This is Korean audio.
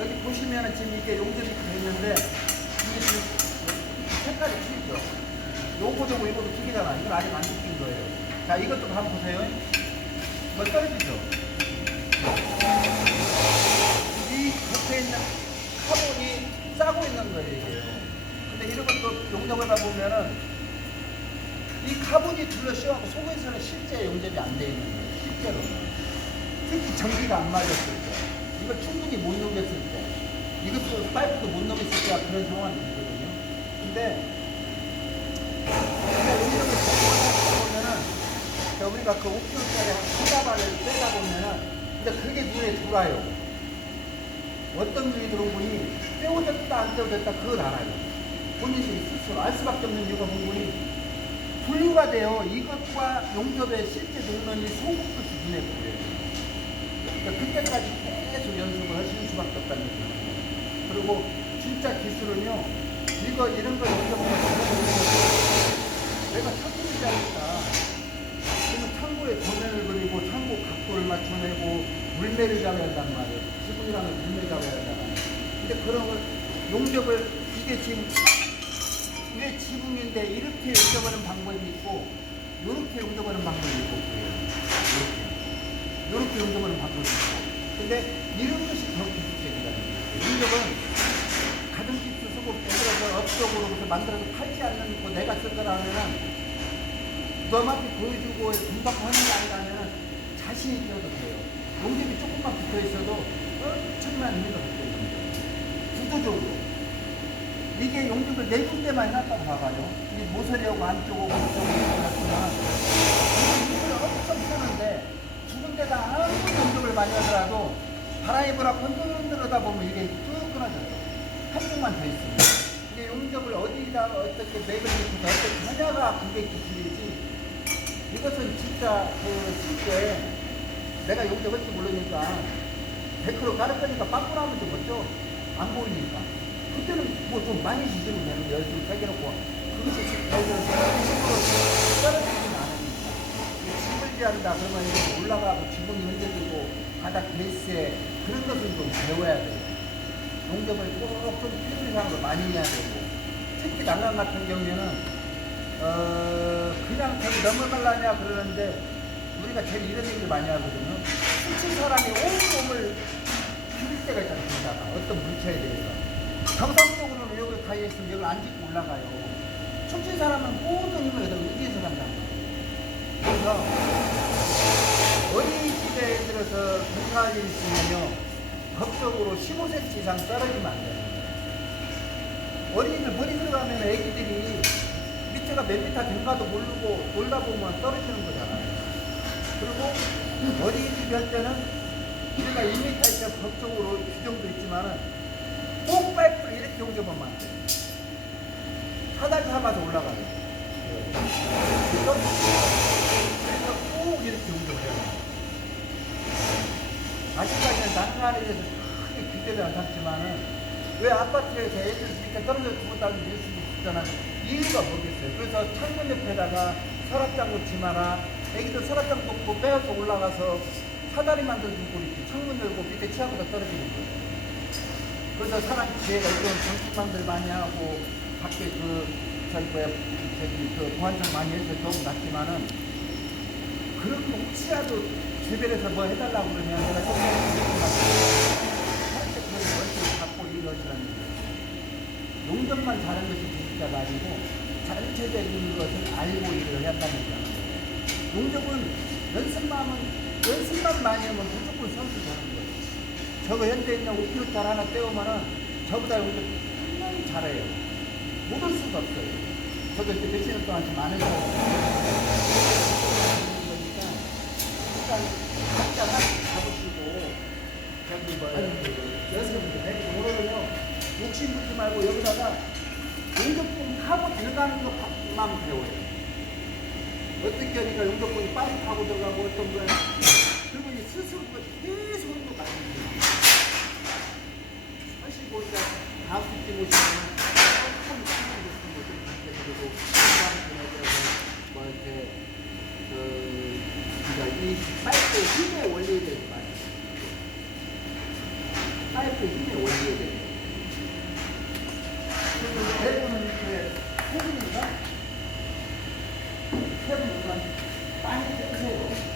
여기 보시면은 지금 이게 용접이 되어 있는데, 이게 지금 색깔이 튀죠. 요거도 이거도 튀기잖아. 이건 아직 안 튀긴 거예요. 자, 이것도 한번 보세요. 뭐 떨어지죠? 이 겉에 있는 카본이 싸고 있는 거예요, 이게요. 근데 이런 것도 용접을 해보면은 이 카본이 둘러씌워서 속에서는 실제 용접이 안 돼 있는 거예요, 실제로는. 특히 전기가 안 맞았을 때, 이걸 충분히 못 녹였을 때, 이것도 파이프도 못 녹였을 때가 그런 상황이 있거든요. 근데 용접을 보면은 우리가 그 5kg짜리 한 다발을 빼다 보면은, 근데 그게 눈에 들어와요. 어떤 눈이 들어온 분이 떼어졌다 안 떼어졌다 그걸 알아요. 본인들이 스스로 알 수밖에 없는 이유가 뭔지 분류가 돼요. 이것과 용접의 실제 녹는이 소금끝이 눈에 보여요. 그러니까 그때까지 계속 연습을 하시는 수밖에 없다는 거예요. 그리고 진짜 기술은요, 이런 걸 용접하면 내가 천문이자니까 그러면 창고에 도면을 그리고 창고 각도를 맞춰내고 물매를 잡아야 한단 말이에요. 지붕이라면 물매 잡아야 하잖아요. 근데 그런 걸 용접을, 이게 지금 이게 지붕인데 이렇게 용접하는 방법이 있고 이렇게 용접하는 방법이 있고 그래요. 이렇게 용접하는 방법이 있고. 근데 이런 것이 더 기술적이라는 거예요. 용접은 가등기술 쓰고 만들어서 업적으로 만들어서 팔지 않는 거 내가 쓸 거라면은 너한테 보여주고 금방 하는 게 아니라면 자신 있게 해도 돼요. 용접이 조금만 붙어 있어도 엄청난 의미가 붙어 있는 거예요. 구도적으로. 이게 용접을 네 군데만 해놨다고 봐봐요. 이게 모서리하고 안쪽하고 이쪽으로 해놨지만 이걸 엄청 펴는데 두 군데다 아무리 용접을 많이 하더라도 바람이 불어서 흔들흔들하다 보면 이게 쭉 끊어져요. 한쪽만 더 있습니다. 이게 용접을 어디다 어떻게 맥을 넣고 어떻게 하냐가 그게 기술이지. 이것은 진짜 실제 내가 용접할지 모르니까 100% 깔을 거니까 빵꾸 나면 좀 멋져. 안 보이니까. 그때는 뭐 좀 많이 지지면 되는 거예요. 좀 세게 놓고. 그것이 떨어지진 않으니까. 지물지한다 그러면 이렇게 올라가고 지붕이 흔들리고 바닥 베이스에 그런 것을 좀 배워야 돼요. 용접을 꼭 좀 필요한 걸 많이 해야 되고. 특히 난간 같은 경우에는 그냥 저기 넘어가려냐 그러는데 우리가 제일 이런 얘기를 많이 하거든요. 훔친 사람이 온 몸을 비빌 때가 있잖아요. 거기다가 어떤 물체에 대해서 정상적으로는 여기 가있으면 여기 안 짚고 올라가요. 훔친 사람은 모든 힘을 여기다 위에서 간다는 거예요. 그래서 어린이집에 들어서 등하게 있으면요 법적으로 15cm 이상 떨어지면 안 돼요. 어린이들 머리 들어가면 애기들이 밑에가 몇 미터 된가도 모르고 놀다 보면 떨어지는 거잖아요. 그리고 어린이집 할 때는 우리가 2m 이상 법적으로 규정도 있지만은 꼭 파이프를 이렇게 용접하면 안 돼요. 사다리 삼아서 올라가요. 그래서 꼭 이렇게 용접을 해야 돼요. 아직까지는 난간에 대해서 크게 규제를 안 샀지만은 왜 아파트에서 애들 이렇게 떨어져 죽었다는 뉴스도 있잖아요. 이유가 뭐겠어요? 그래서 창문 옆에다가 서랍장 놓지 마라. 애기들 서랍장 놓고 빼서 올라가서 사다리 만들어주고 이렇게 창문 열고 밑에 치아보다 떨어지는 거예요. 그래서 사람 지혜가 이런 정치판들 많이 하고 밖에 보안장 많이 해서 조금 낫지만은 그런 거 혹시라도 주변에서 뭐 해달라고 그러면 내가 조금 살짝 그런 원칙을 갖고 이루어지라는 거예요. 용접만 잘하는 것이 진짜가 아니고 전체적인 것을 알고 일을 해야 한다는 거예요. 용접은 연습만 많이 하면 무조건 선수 되는 거예요. 저거 현재 있는 5kg짜리 하나 떼우면은 저보다 용접 분명히 잘해요. 못 올 수가 없어요. 저도 이제 몇십 년 동안 좀 안 해서 그러니까 일단 각자 하나씩 잡으시고 저기 연습을 해보고 오늘은요 욕심 부리지 말고 여기다가 용접봉 타고 들어가는 것만 배워요. 어떻게 하니까 용접봉이 빨리 타고 들어가고 어떤 거야. 그리고 이 스스로 계속 운동 많이 해요. 하시고 이제 다음 주쯤 오시면 조금 시간 같은 것들 밖에 그리고 뭐 이렇게 이 파이프의 힘의 원리에 대해서 많이 파이프 힘에 올려야 돼요. 그리고 대부분 세 분인가? 세 분인가? 많이 빼세요.